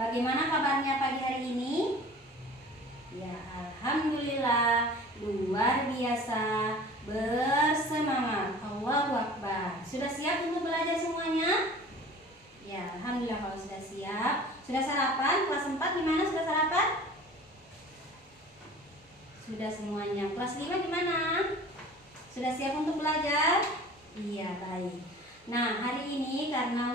Bagaimana kabarnya pagi hari ini? Ya, alhamdulillah, luar biasa, bersemangat. Allahu Akbar. Sudah siap untuk belajar semuanya? Ya, alhamdulillah kalau sudah siap. Sudah sarapan? Kelas 4 gimana? Sudah sarapan? Sudah semuanya. Kelas 5 gimana? Sudah siap untuk belajar? Iya, baik. Nah, hari ini karena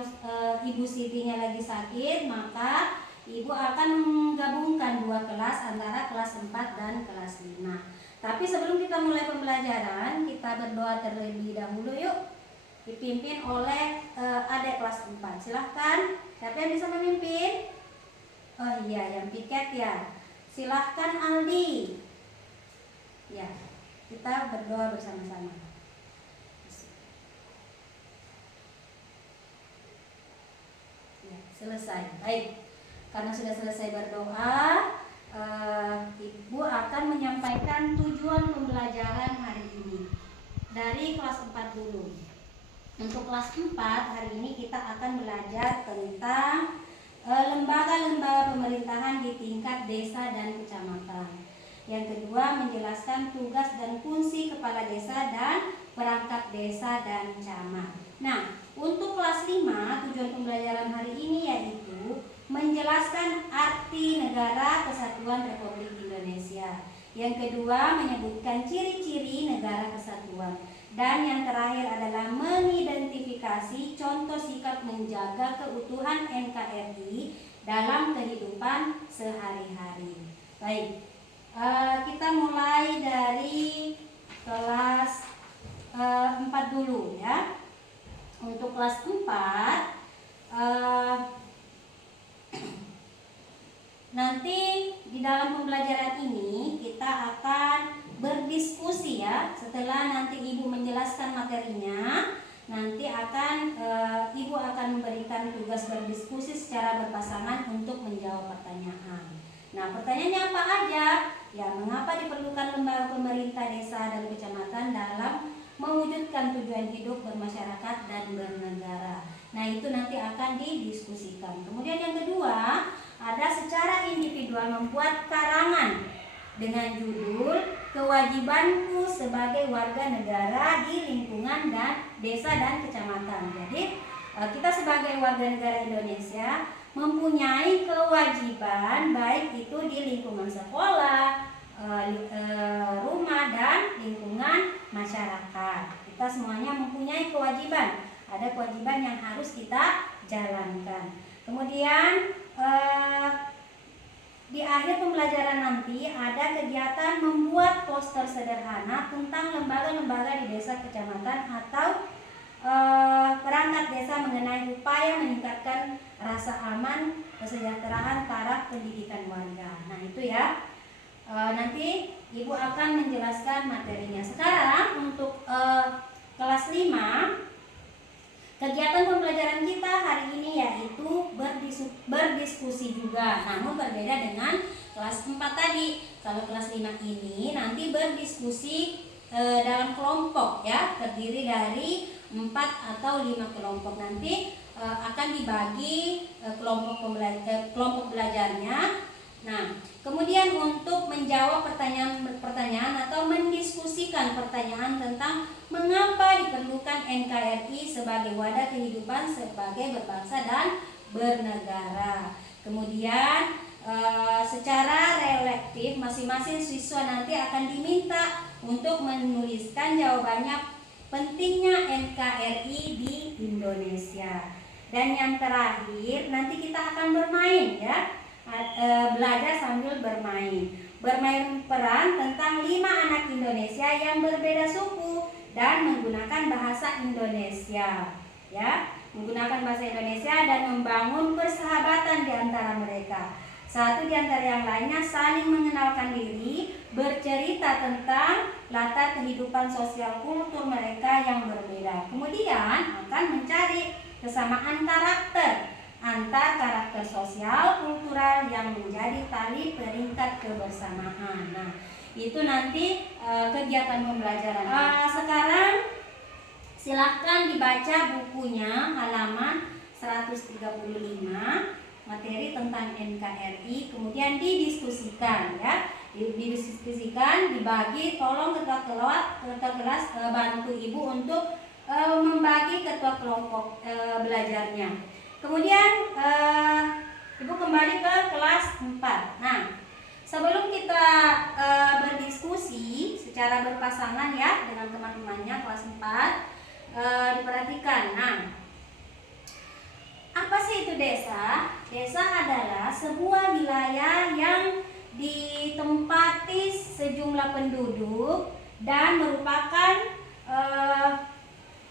Ibu Sitinya lagi sakit, maka Ibu akan menggabungkan dua kelas antara kelas 4 dan kelas 5. Tapi sebelum kita mulai pembelajaran, kita berdoa terlebih dahulu yuk. Dipimpin oleh adik kelas 4. Silahkan, siapa yang bisa memimpin? Oh iya, yang piket ya. Silahkan Aldi. Ya, kita berdoa bersama-sama. Selesai. Baik, karena sudah selesai berdoa, Ibu akan menyampaikan tujuan pembelajaran hari ini dari kelas 4 dulu. Untuk kelas 4 hari ini kita akan belajar tentang lembaga-lembaga pemerintahan di tingkat desa dan kecamatan. Yang kedua, menjelaskan tugas dan fungsi kepala desa dan perangkat desa dan camat. Nah, untuk kelas 5, tujuan pembelajaran hari ini yaitu menjelaskan arti Negara Kesatuan Republik Indonesia. Yang kedua, menyebutkan ciri-ciri negara kesatuan. Dan yang terakhir adalah mengidentifikasi contoh sikap menjaga keutuhan NKRI dalam kehidupan sehari-hari. Baik, kita mulai dari kelas 4 dulu ya. Untuk kelas 4 nanti di dalam pembelajaran ini kita akan berdiskusi ya. Setelah nanti Ibu menjelaskan materinya, nanti Ibu akan memberikan tugas berdiskusi secara berpasangan untuk menjawab pertanyaan. Nah, pertanyaannya apa aja? Ya, mengapa diperlukan lembaga pemerintah desa dan kecamatan dalam mewujudkan tujuan hidup bermasyarakat dan bernegara. Nah, itu nanti akan didiskusikan. Kemudian yang kedua, ada secara individual membuat karangan dengan judul Kewajibanku sebagai warga negara di lingkungan dan desa dan kecamatan. Jadi, kita sebagai warga negara Indonesia mempunyai kewajiban baik itu di lingkungan sekolah, rumah dan lingkungan masyarakat. Kita semuanya mempunyai kewajiban. Ada kewajiban yang harus kita jalankan. Kemudian di akhir pembelajaran nanti ada kegiatan membuat poster sederhana tentang lembaga-lembaga di desa kecamatan atau perangkat desa mengenai upaya meningkatkan rasa aman, kesejahteraan, taraf pendidikan warga. Nah, itu ya. Nanti Ibu akan menjelaskan materinya. Sekarang untuk kelas 5, kegiatan pembelajaran kita hari ini yaitu berdiskusi juga. Namun berbeda dengan kelas 4 tadi. Kalau kelas 5 ini nanti berdiskusi dalam kelompok ya, terdiri dari 4 atau 5 kelompok. Nanti akan dibagi kelompok belajarnya. Nah, kemudian untuk menjawab pertanyaan atau mendiskusikan pertanyaan tentang mengapa diperlukan NKRI sebagai wadah kehidupan sebagai berbangsa dan bernegara. Kemudian secara reflektif masing-masing siswa nanti akan diminta untuk menuliskan jawabannya pentingnya NKRI di Indonesia. Dan yang terakhir nanti kita akan bermain ya. Belajar sambil bermain peran tentang 5 anak Indonesia yang berbeda suku dan menggunakan bahasa Indonesia ya, menggunakan bahasa Indonesia dan membangun persahabatan di antara mereka. Satu di antara yang lainnya saling mengenalkan diri, bercerita tentang latar kehidupan sosial kultur mereka yang berbeda. Kemudian akan mencari kesamaan karakter antar karakter sosial kultural yang menjadi tali peringkat kebersamaan. Nah, itu nanti kegiatan pembelajaran. Sekarang silahkan dibaca bukunya halaman 135 materi tentang NKRI, kemudian didiskusikan ya. Didiskusikan, dibagi, tolong ketua kelas bantu ibu untuk membagi ketua kelompok belajarnya. Kemudian ibu kembali ke kelas 4. Nah, sebelum kita berdiskusi secara berpasangan ya dengan teman-temannya kelas 4, diperhatikan. Nah, apa sih itu desa? Desa adalah sebuah wilayah yang ditempati sejumlah penduduk dan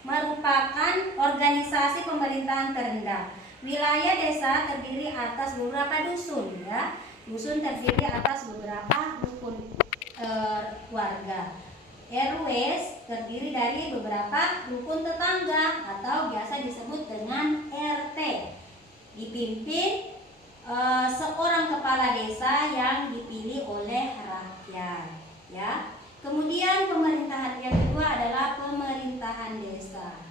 merupakan organisasi pemerintahan terendah. Wilayah desa terdiri atas beberapa dusun ya. Dusun terdiri atas beberapa rukun warga. RW terdiri dari beberapa rukun tetangga atau biasa disebut dengan RT. Dipimpin seorang kepala desa yang dipilih oleh rakyat ya. Kemudian pemerintahan yang kedua adalah pemerintahan desa.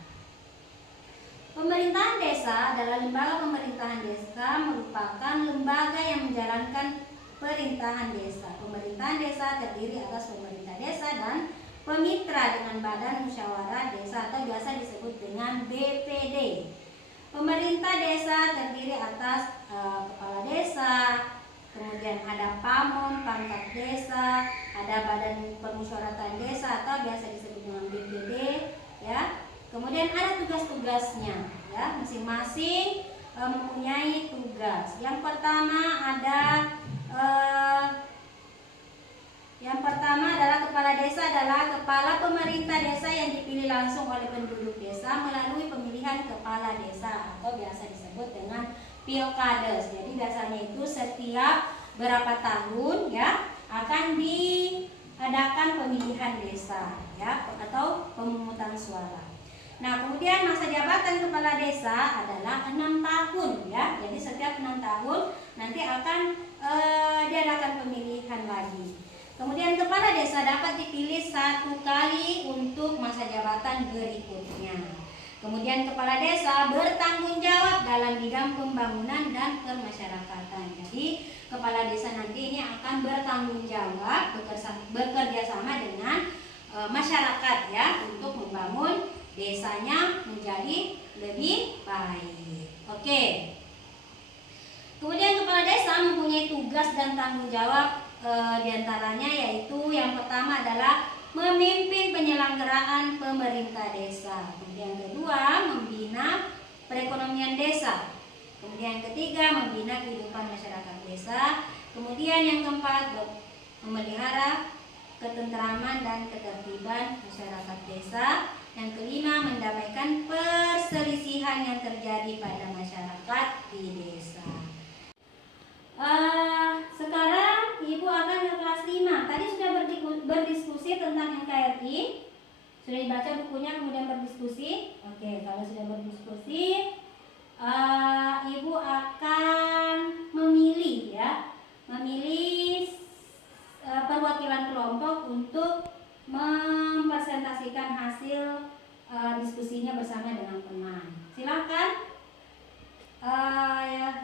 Pemerintahan desa adalah lembaga pemerintahan desa, merupakan lembaga yang menjalankan pemerintahan desa. Pemerintahan desa terdiri atas pemerintah desa dan pemitra dengan badan musyawarah desa atau biasa disebut dengan BPD. Pemerintah desa terdiri atas kepala desa, kemudian ada pamong, pangkat desa, ada badan permusyawaratan desa atau biasa disebut dengan BPD ya. Kemudian ada tugas-tugasnya ya, masing-masing mempunyai tugas. Yang pertama adalah kepala desa adalah kepala pemerintah desa yang dipilih langsung oleh penduduk desa melalui pemilihan kepala desa atau biasa disebut dengan pilkades. Jadi biasanya itu setiap berapa tahun ya akan diadakan pemilihan desa ya atau pemungutan suara. Nah, kemudian masa jabatan kepala desa adalah 6 tahun ya. Jadi setiap 6 tahun nanti akan diadakan pemilihan lagi. Kemudian kepala desa dapat dipilih 1 kali untuk masa jabatan berikutnya. Kemudian kepala desa bertanggung jawab dalam bidang pembangunan dan kemasyarakatan. Jadi kepala desa nanti ini akan bertanggung jawab bekerja sama dengan masyarakat ya untuk membangun desanya menjadi lebih baik. Oke. Kemudian kepala desa mempunyai tugas dan tanggung jawab diantaranya yaitu yang pertama adalah memimpin penyelenggaraan pemerintah desa. Kemudian kedua, membina perekonomian desa. Kemudian ketiga, membina kehidupan masyarakat desa. Kemudian yang keempat, memelihara ketentraman dan ketertiban masyarakat desa. Yang kelima, mendamaikan perselisihan yang terjadi pada masyarakat di desa. Sekarang Ibu akan ke kelas 5. Tadi sudah berdiskusi tentang NKRI. Sudah dibaca bukunya kemudian berdiskusi. Oke, kalau sudah berdiskusi, Ibu akan memilih ya. Memilih perwakilan kelompok untuk mempresentasikan hasil diskusinya bersama dengan teman. Silakan.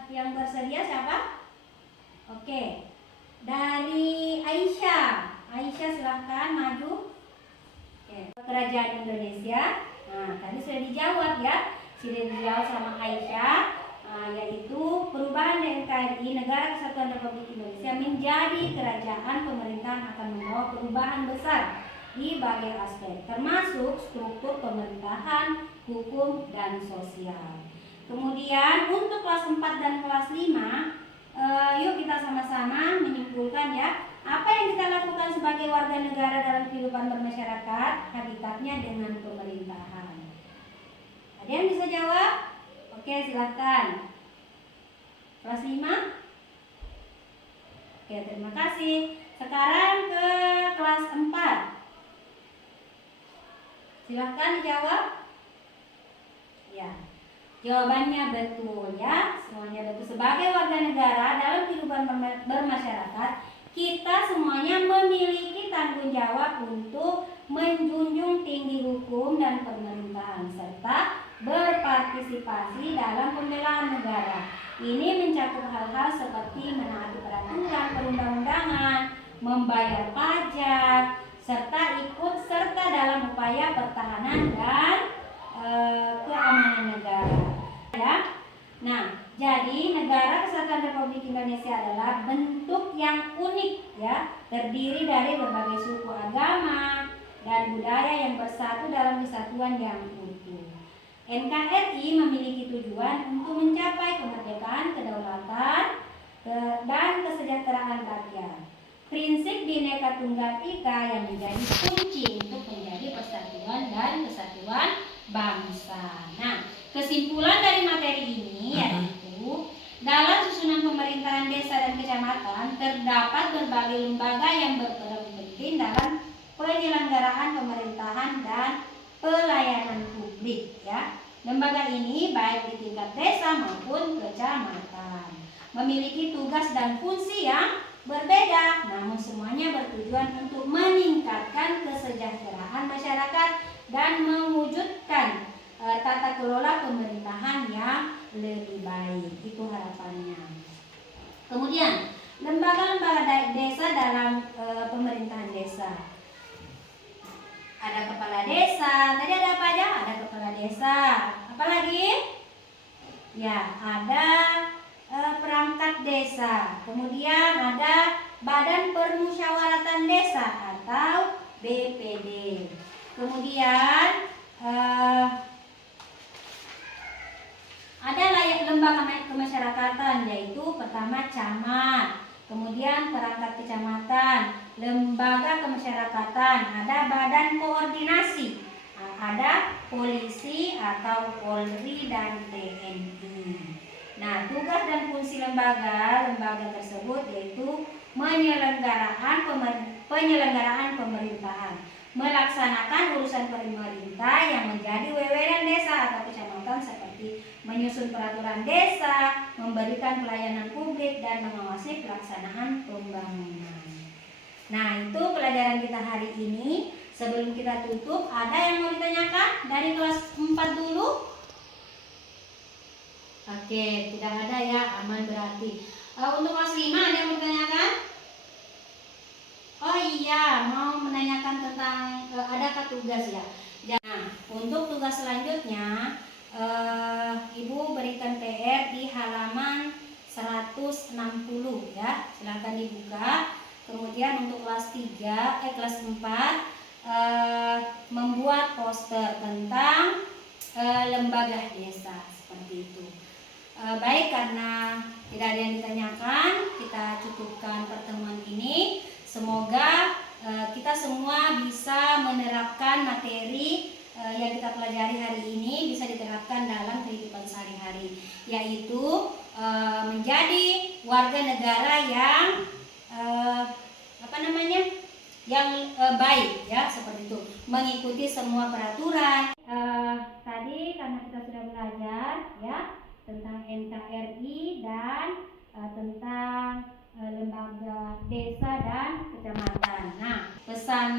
Yang bersedia siapa? Oke. Dari Aisyah. Aisyah silahkan maju. Oke. Kerajaan Indonesia. Nah, tadi sudah dijawab ya. Sudah dijawab sama Aisyah. Yaitu perubahan NKRI Negara Kesatuan Republik Indonesia menjadi kerajaan pemerintahan akan membawa perubahan besar di berbagai aspek, termasuk struktur pemerintahan, hukum, dan sosial. Kemudian untuk kelas 4 dan kelas 5, yuk kita sama-sama menyimpulkan ya, apa yang kita lakukan sebagai warga negara dalam kehidupan bermasyarakat, habitatnya dengan pemerintahan. Ada yang bisa jawab? Oke, silakan. Kelas 5? Oke, terima kasih. Sekarang ke kelas 4. Silakan dijawab. Ya. Jawabannya betul ya, semuanya betul. Sebagai warga negara dalam kehidupan bermasyarakat, kita semuanya memiliki tanggung jawab untuk menjunjung tinggi hukum dan pemerintahan serta berpartisipasi berpartisipasi dalam pembelaan negara. Ini mencakup hal-hal seperti menaati peraturan perundang-undangan, membayar pajak, serta ikut serta dalam upaya pertahanan dan keamanan negara. Ya. Nah, jadi Negara Kesatuan Republik Indonesia adalah bentuk yang unik, ya, terdiri dari berbagai suku, agama, dan budaya yang bersatu dalam kesatuan yang utuh. NKRI memiliki tujuan untuk mencapai kemerdekaan, kedaulatan, dan kesejahteraan rakyat. Prinsip Bhinneka Tunggal Ika yang menjadi kunci untuk menjadi persatuan dan kesatuan bangsa. Nah, kesimpulan dari materi ini yaitu dalam susunan pemerintahan desa dan kecamatan terdapat berbagai lembaga yang berperan penting dalam penyelenggaraan pemerintahan dan pelayanan publik, ya. Lembaga ini baik di tingkat desa maupun kecamatan memiliki tugas dan fungsi yang berbeda, namun semuanya bertujuan untuk meningkatkan kesejahteraan masyarakat dan mewujudkan tata kelola pemerintahan yang lebih baik. Itu harapannya. Kemudian lembaga-lembaga desa dalam pemerintahan desa. Ada kepala desa. Tadi ada apa aja? Ada kepala desa. Apalagi? Ya, ada perangkat desa. Kemudian ada Badan Permusyawaratan Desa atau BPD. Kemudian ada lembaga kemasyarakatan, yaitu pertama camat, kemudian perangkat kecamatan, lembaga kemasyarakatan, ada badan koordinasi, ada polisi atau Polri dan TNI. Nah, tugas dan fungsi lembaga tersebut yaitu penyelenggaraan pemerintahan, melaksanakan urusan pemerintah yang menjadi wewenang desa atau kecamatan seperti menyusun peraturan desa, memberikan pelayanan publik, dan mengawasi pelaksanaan pembangunan. Nah, itu pelajaran kita hari ini. Sebelum kita tutup, ada yang mau ditanyakan dari kelas 4 dulu? Oke, tidak ada ya, aman berarti. Untuk kelas 5 ada yang mau ditanyakan? Oh iya, mau menanyakan tentang adakah tugas ya? Nah, untuk tugas selanjutnya, Ibu berikan PR di halaman 160 ya. Silakan dibuka. Kemudian untuk kelas 4 membuat poster tentang lembaga desa seperti itu. Baik, karena tidak ada yang ditanyakan, kita cukupkan pertemuan ini. Semoga kita semua bisa menerapkan materi yang kita pelajari hari ini, bisa diterapkan dalam kehidupan sehari-hari, yaitu menjadi warga negara yang yang baik, ya, seperti itu, mengikuti semua peraturan. Tadi karena kita sudah belajar ya tentang NKRI dan tentang lembaga desa dan kecamatan. Nah, pesan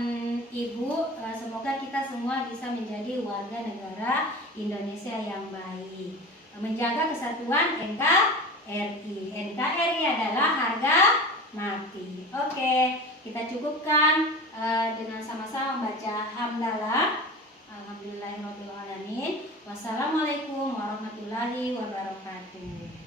Ibu, semoga kita semua bisa menjadi warga negara Indonesia yang baik, menjaga kesatuan NKRI. NKRI adalah harga mati. Oke, kita cukupkan dengan sama-sama membaca hamdalah. Alhamdulillahirabbil alamin. Wassalamualaikum warahmatullahi wabarakatuh.